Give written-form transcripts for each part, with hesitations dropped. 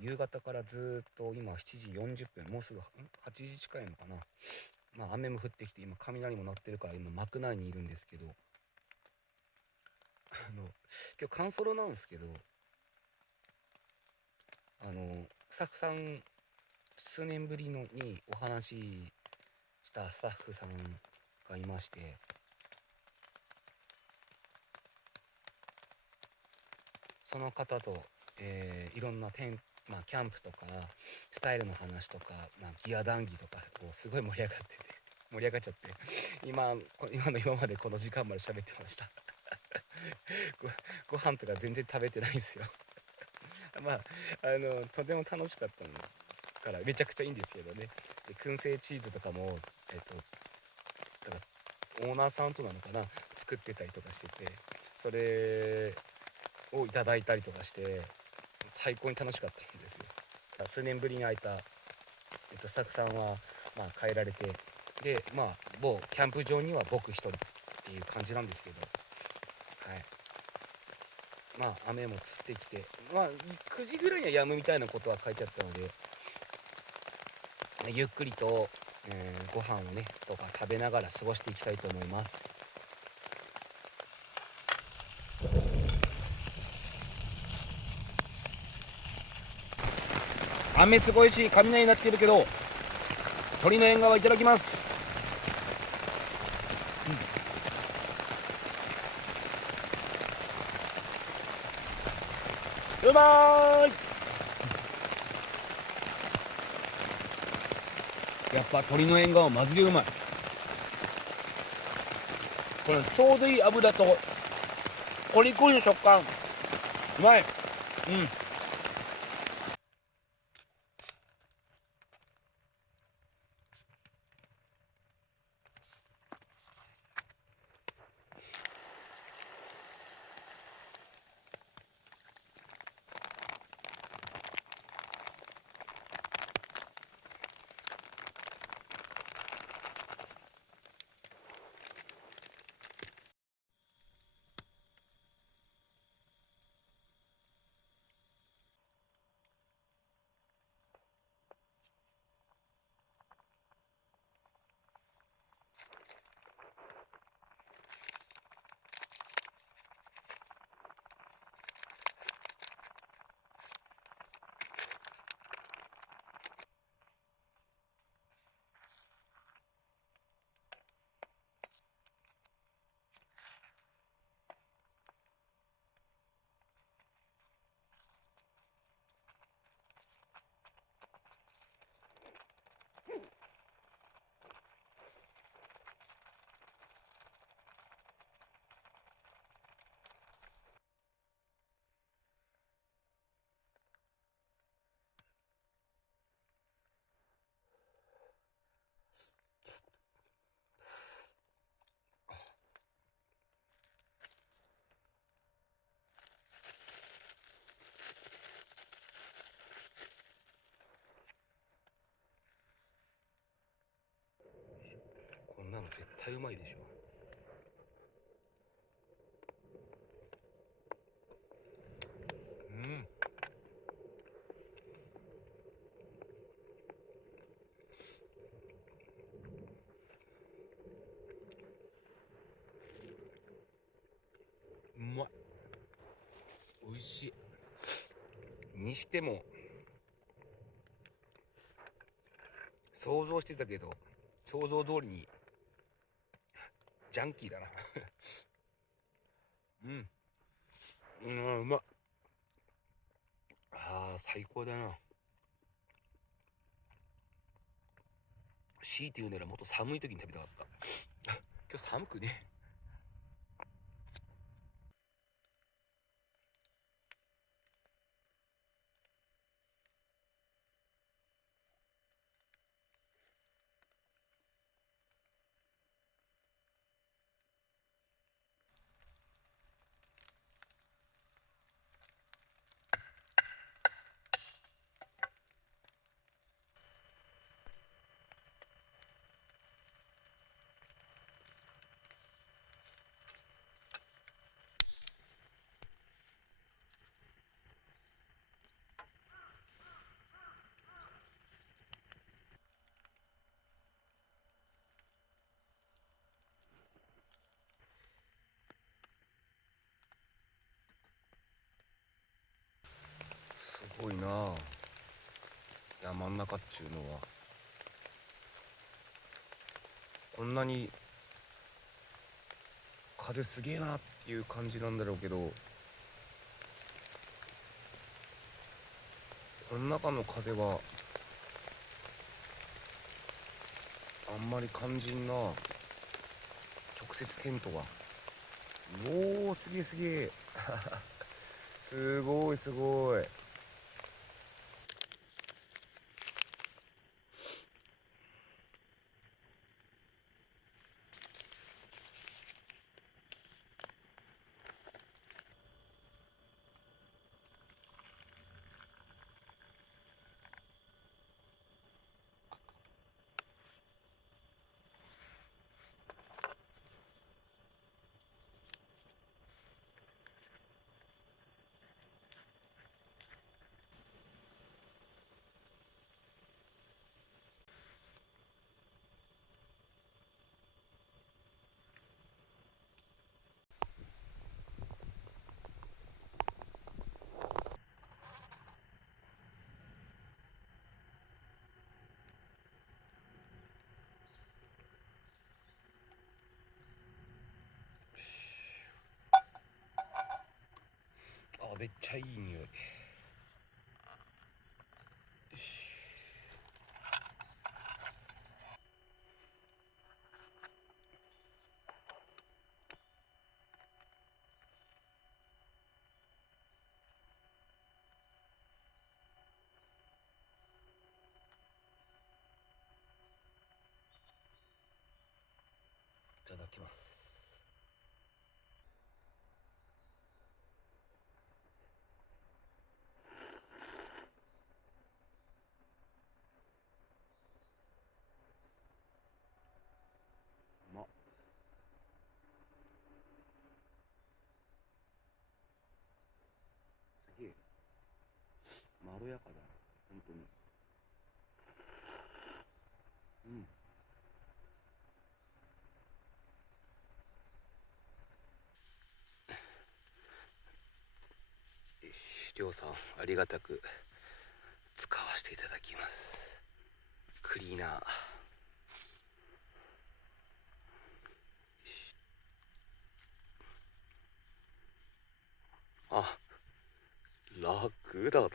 夕方からずっと今7時40分、もうすぐ8時近いのかな。まあ雨も降ってきて今雷も鳴ってるから今幕内にいるんですけど、今日カンソロなんですけど、スタッフさん、数年ぶりのにお話ししたスタッフさんがいまして、その方と、いろんなまあ、キャンプとかスタイルの話とか、まあ、ギア談義とかこうすごい盛り上がってて盛り上がっちゃって、今までこの時間まで喋ってましたご飯とか全然食べてないんですよまあとても楽しかったんですからめちゃくちゃいいんですけどね。で燻製チーズとかもだからオーナーさんとなのかな、作ってたりとかしてて、それをいただいたりとかして最高に楽しかったんですよ。数年ぶりに会えた、スタッフさんは、まあ、帰られて、でまあ某キャンプ場には僕一人っていう感じなんですけど、はい、まあ雨もつってきて、まあ9時ぐらいには止むみたいなことは書いてあったので、ゆっくりと、ご飯をねとか食べながら過ごしていきたいと思います。雨すごいし雷になってるけど鳥の縁側いただきます。うまーい。やっぱ鳥の縁側マジでうまい。これちょうどいい油とコリコリの食感、うまい。こんなの絶対うまいでしょ。うまい。おいしいにしても想像してたけど想像通りにジャンキーだなうまっ。最高だな。強いて言うならもっと寒い時に食べたかった今日寒くね。ごいな、山ん中っちゅうのは。こんなに風すげえなっていう感じなんだろうけど、この中の風はあんまり感じんな、直接テントが。おお、すげえすげえすごいすごい。あ、めっちゃいい匂い。よし。いただきます。うまっ。すげえまろやかだ、本当に。うん。よし、りょうさんありがたく使わせていただきます。クリーナー。あ、楽だな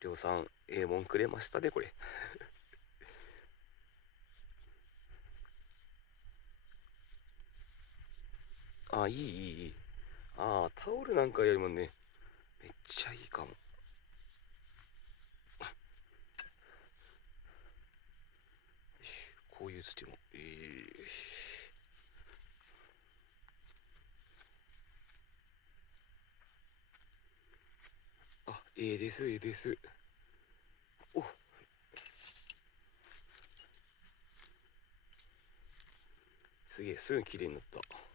りょうさんええもんくれましたねこれあ、いいいいいい。あ、タオルなんかよりもね、めっちゃいいかも。よし、こういう土もよし。あ、ええですええです。お、すげえすぐ綺麗になった。